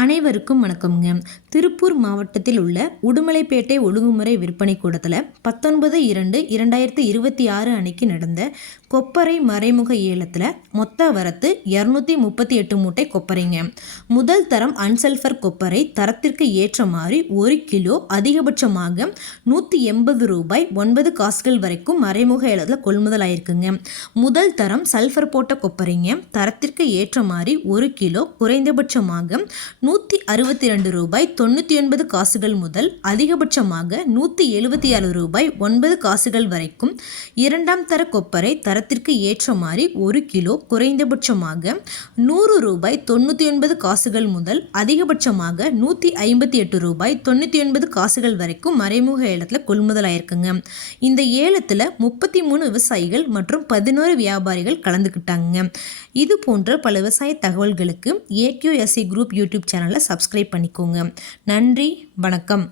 அனைவருக்கும் வணக்கம்ங்க. திருப்பூர் மாவட்டத்தில் உள்ள உடுமலைப்பேட்டை ஒழுங்குமுறை விற்பனை கூடத்தில் 19/2/2026 அன்னைக்கு நடந்த கொப்பரை மறைமுக ஏலத்தில் மொத்த வரத்து 238 மூட்டை கொப்பரைங்க. முதல் தரம் அன்சல்ஃபர் கொப்பரை தரத்திற்கு ஏற்ற மாதிரி 1 கிலோ அதிகபட்சமாக ரூபாய் 109 வரைக்கும் மறைமுக ஏலத்தில் கொள்முதல் ஆயிருக்குங்க. முதல் தரம் சல்ஃபர் போட்ட கொப்பரைங்க தரத்திற்கு ஏற்ற மாதிரி 1 கிலோ குறைந்தபட்சமாக ரூபாய் 199 முதல் அதிகபட்சமாக ரூபாய் 9 வரைக்கும். இரண்டாம் தர கொப்பரை தரத்திற்கு ஏற்ற மாதிரி 1 கிலோ குறைந்தபட்சமாக ரூபாய் 99 முதல் அதிகபட்சமாக ரூபாய் 99 வரைக்கும் மறைமுக ஏலத்தில் கொள்முதல் ஆயிருக்குங்க. இந்த ஏலத்தில் 33 விவசாயிகள் மற்றும் 11 வியாபாரிகள் கலந்துக்கிட்டாங்க. இது போன்ற பல விவசாய தகவல்களுக்கு AQSC குரூப் யூடியூப் சேனலை சப்ஸ்கிரைப் பண்ணிக்கோங்க. நன்றி, வணக்கம்.